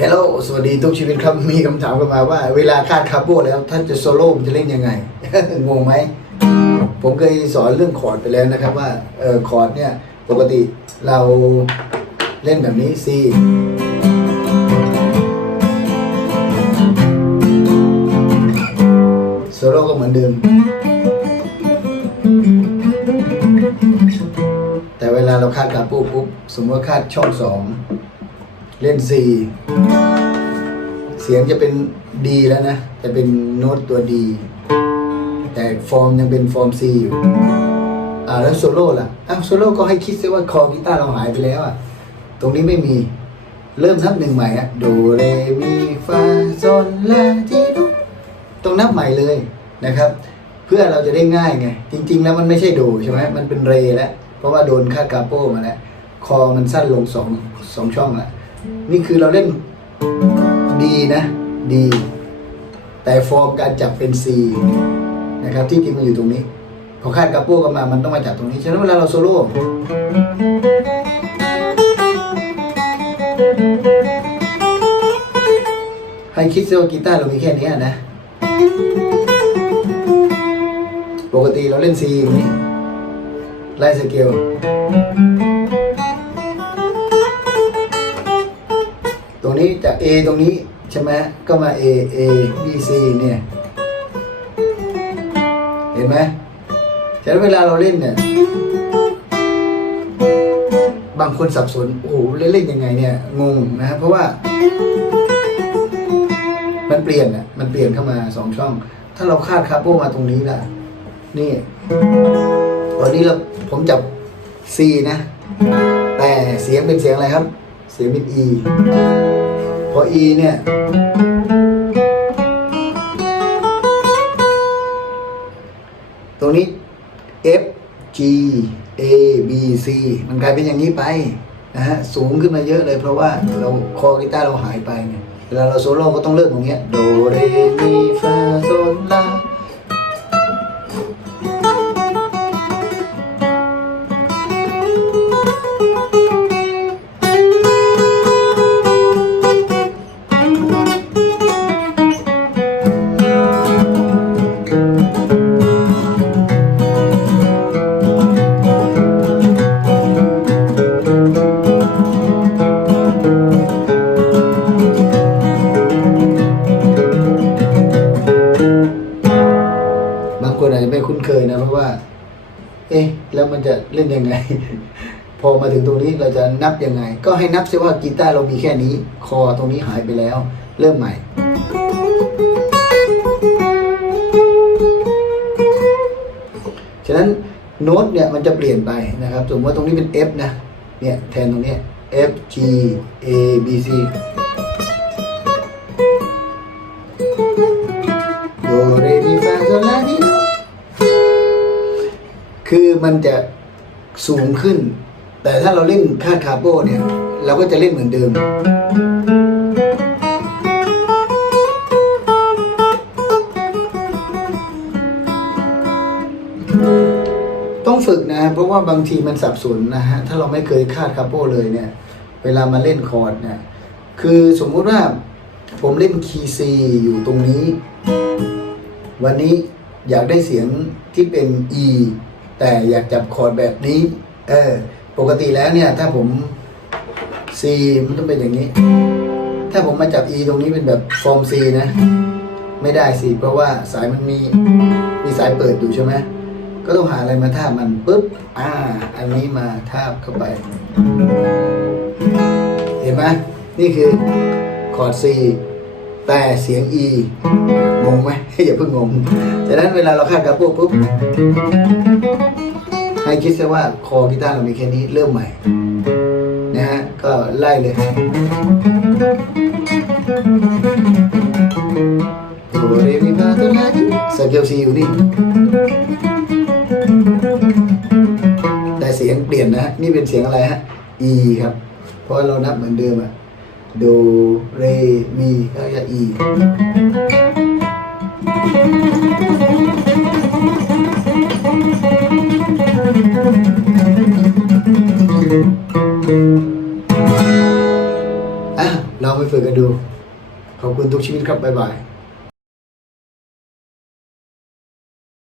ฮลโลสวัสดีทุกชีวิตครับมีคำถามกันมาว่า เวลาคาดคาร์โบแล้วท่านจะโซโล่จะเล่นยังไง งงไหม ผมเคยสอนเรื่องคอร์ดไปแล้วนะครับว่าเออคอร์ดเนี่ย ปกติเราเล่นแบบนี้ C โซโล่ก็เหมือนเดิม แต่เวลาเราคาดคาร์โบปุ๊บ สมมติว่าคาดช่องสอง เล่น C เสียงจะเป็น D แล้วนะ จะเป็นโน้ตตัว D แต่ฟอร์มยังเป็นฟอร์ม C อยู่ อ่าแล้วโซโล่ล่ะอ้าวโซโล่ก็ให้คิดซิว่าคอกีตาร์เราหายไปแล้วอะ ตรงนี้ไม่มี เริ่มนับหนึ่งใหม่อะโดเรมีฟาโซลลาทีโดต้องนับใหม่เลยนะครับ เพื่อเราจะได้ง่ายไง จริง ๆ แล้วมันไม่ใช่โดใช่ไหมมันเป็นเรแล้ว เพราะว่าโดนค่ากาโปมาแล้ว คอมันสั้นลงสองสองช่องแล้ว นี่คือเราเล่นดีนะดีแต่ฟอร์มการจับเป็น C นะครับที่จริงมันอยู่ตรงนี้ พอคาดกาโป้กันมามันต้องมาจับตรงนี้ ฉะนั้นเวลาเราโซโล่ให้คิดซะว่ากีตาร์เรามีแค่นี้นะ ปกติเราเล่น C อย่างนี้ไล่สเกล A ตรงนี้ใช่ไหมก็มา A A B C เนี่ยเห็นไหมฉะนั้นเวลาเราเล่นเนี่ย บางคนสับสน โอ้โหเล่นเล่นยังไงเนี่ย งงนะเพราะว่า มันเปลี่ยนอะมันเปลี่ยนเข้ามาสองช่อง ถ้าเราคาดคาโปมาตรงนี้ล่ะ นี่ ตอนนี้เราผมจับ C นะ แต่เสียงเป็นเสียงอะไรครับ เสียงเป็น E พออีเนี่ยตรงนี้ F G A B C มันกลายเป็นอย่างนี้ไปนะฮะสูงขึ้นมาเยอะเลยเพราะว่าเราคอกีตาร์เราหายไปเนี่ยเวลาเราโซโล่ก็ต้องเลิกตรงเนี้ยโดเรมีฟาโซลา ว่า เอ๊ะ แล้วมันจะเล่นยังไง พอมาถึงตรงนี้เราจะนับยังไง ก็ให้นับซิว่ากีตาร์เรามีแค่นี้ คอตรงนี้หายไปแล้ว เริ่มใหม่ ฉะนั้นโน้ตเนี่ยมันจะเปลี่ยนไปนะครับ สมมติว่าตรงนี้เป็น F นะ เนี่ยแทนตรงนี้ F G A B C คือมันจะสูงขึ้น แต่ถ้าเราเล่นคาดคาโป้เนี่ย เราก็จะเล่นเหมือนเดิม ต้องฝึกนะ เพราะว่าบางทีมันสับสนนะฮะ ถ้าเราไม่เคยคาดคาโป้เลยเนี่ย เวลามาเล่นคอร์ดเนี่ย คือสมมุติว่าผมเล่นคีย์ซีอยู่ตรงนี้ วันนี้อยากได้เสียงที่เป็น E แต่อยากจับคอร์ดแบบนี้ เออ ปกติแล้วเนี่ย ถ้าผม C มันต้องเป็นอย่างนี้ ถ้าผมมาจับ E ตรงนี้เป็นแบบฟอร์ม C นะ ไม่ได้สิเพราะว่าสายมันมีมีสายเปิดอยู่ใช่ไหมก็ต้องหาอะไรมาทาบมันปุ๊บ อ่า อันนี้มาทาบเข้าไป เห็นไหมนี่คือคอร์ด C แต่เสียง E งงไหมอย่าเพิ่งงงฉะนั้นเวลาเราคาดกระปุกปุ๊บให้คิดซะว่าคอกีตาร์เรามีแค่นี้เริ่มใหม่นะฮะก็ไล่เลยโดเรมีฟาโซลาทีสเกลซีอยู่นี่แต่เสียงเปลี่ยนนะฮะนี่เป็นเสียงอะไรฮะ E ครับ เพราะเรานับเหมือนเดิมอะ โดเรมีก็จะอีอะลองไปไปฝึกกันดู ขอบคุณทุกชีวิตครับ บ๊ายบาย